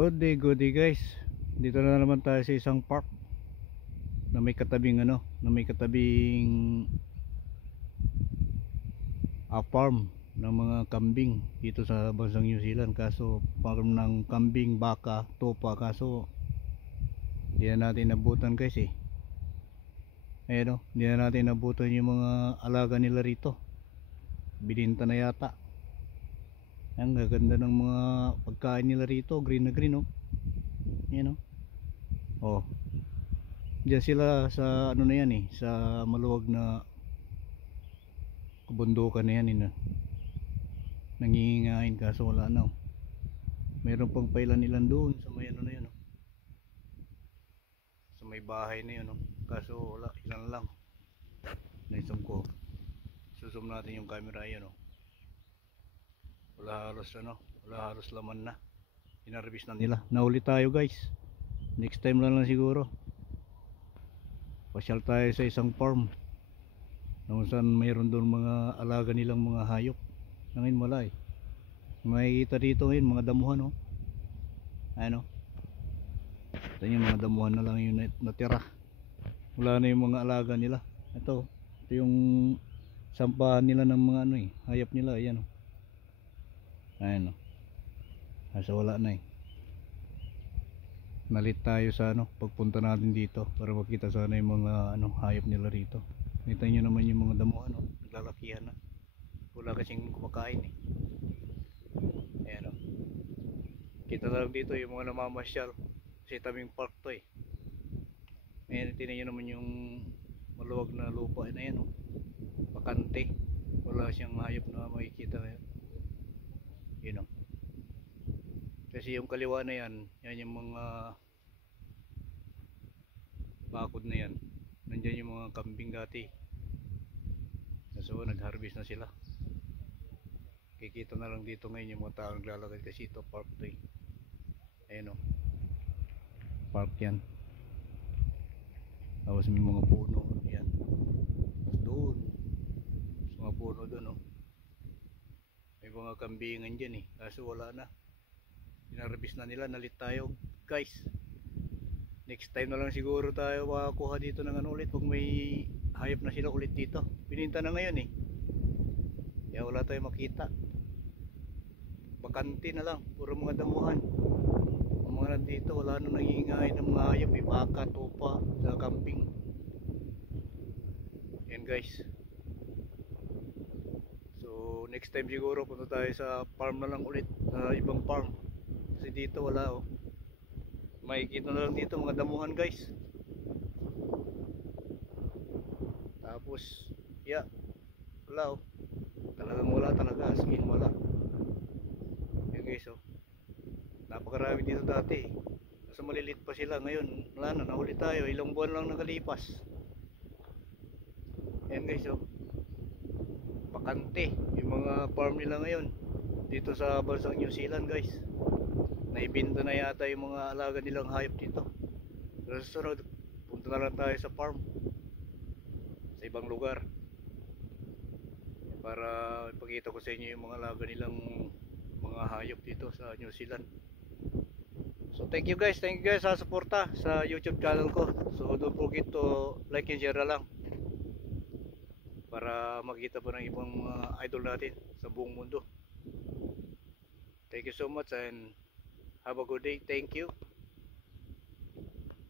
Good day guys. Dito na naman tayo sa isang park na may katabing farm ng mga kambing dito sa bansang New Zealand. Kaso farm ng kambing, baka, tupa, kaso hindi na natin nabutan guys eh. Ayan o, hindi na natin nabutan yung mga alaga nila rito. Bininta na yata. Ang gaganda ng mga pagkain nila rito, green na green oh. Yan oh. Diyan sila sa ano na yan eh, sa maluwag na kabundukan na yan eh. Nangingingain kaso wala na oh. Meron pang pailan-ilan doon sa may ano na yan oh. Sa may bahay na yun oh. Kaso wala, ilan lang. Naisum ko. Susum natin yung camera yan oh. Wala halos laman na. Inarbis na nila. Nahuli tayo guys. Next time lang siguro. Pasyal tayo sa isang farm kung saan mayroon doon mga alaga nilang mga hayop. Ngayon wala eh. Makikita dito ngayon mga damuhan oh. Ano? Ito yung mga damuhan na lang yung natira. Wala na yung mga alaga nila. Ito yung sampahan nila ng mga ano eh, hayop nila. Ayan oh. Ayan o. Nasa wala na eh. Nalit tayo sa ano, pagpunta natin dito para makita sana yung mga ano, hayop nila rito. Kita nyo naman yung mga damuhan o. Naglalakihan na. Wala kasing kumakain eh. Ayan o. Kita lang dito yung mga namamasyal. Kasi tabing park to eh. Ayan, tinan nyo naman yung maluwag na lupa na yan o. Bakante. Wala siyang hayop na makikita ngayon. You know. Kasi yung kaliwa na yan yung mga bakod na yan. Nandiyan yung mga kambing dati. So nag-harvest na sila. Kikita na lang dito ngayon yung mga tao naglalakad kasi ito park to eh. Ayun o. Park yan. Tapos may mga puno. Yan. Tapos doon. Mga puno doon o. May mga kambingan dyan eh. Kaso wala na. Inarbis na nila. Nalit tayo guys. Next time na lang siguro tayo makakuha dito ng ano ulit. Pag may hayop na sila ulit dito. Pininta na ngayon eh. Kaya wala tayo makita. Bakante na lang. Puro mga damuhan. Ang mga nandito wala na nangingain ng mga hayop eh. Baka, tupa, sa camping. Yan guys. Next time siguro punta tayo sa farm na lang ulit, sa ibang farm kasi dito wala oh. Makikita na lang dito mga damuhan guys. Tapos yeah, wala oh. Talagang wala talaga, as in wala. Yan guys oh. Napakarami dito dati. Nasa malilit pa sila, ngayon wala na, nahuli tayo, ilang buwan lang nakalipas. Yan guys oh. Bakante yung mga farm nila ngayon dito sa bansang New Zealand guys. Naibinta na yata yung mga alaga nilang hayop dito. Pero sa sunod punta na lang tayo sa farm sa ibang lugar para ipakita ko sa inyo yung mga alaga nilang mga hayop dito sa New Zealand. So thank you guys sa suporta sa YouTube channel ko. So don't forget to like and share na lang para makita pa ng ibang mga idol natin sa buong mundo. Thank you so much and have a good day. Thank you.